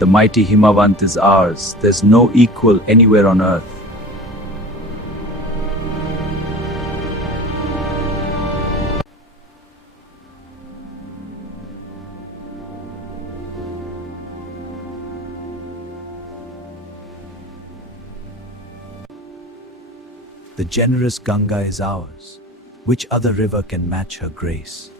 The mighty Himavant is ours. There's no equal anywhere on earth. The generous Ganga is ours. Which other river can match her grace?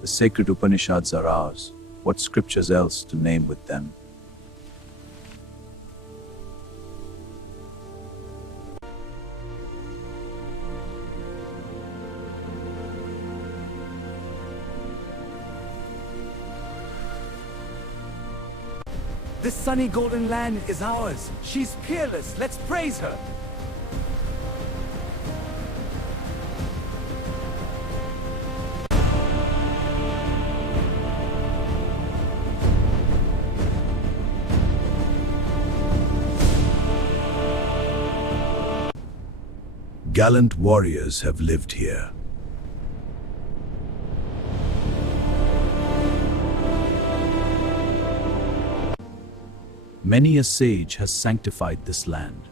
The sacred Upanishads are ours. What scriptures else to name with them? This sunny golden land is ours. She's peerless. Let's praise her. Gallant warriors have lived here. Many a sage has sanctified this land.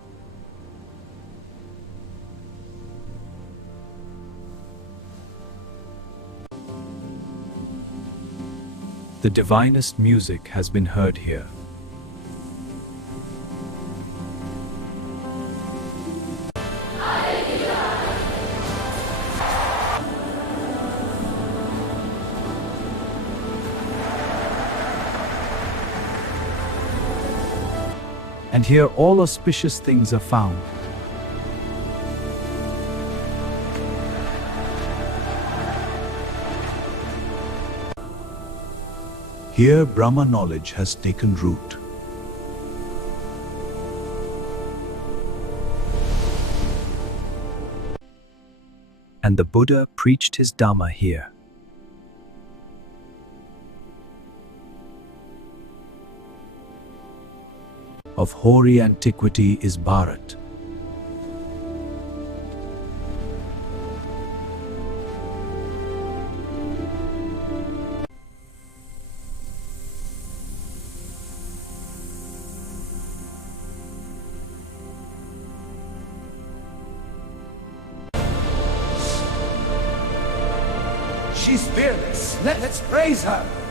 The divinest music has been heard here. And here all auspicious things are found. Here Brahma knowledge has taken root. And the Buddha preached his Dhamma here. Of hoary antiquity is Bharat. She's fearless. Let's praise her.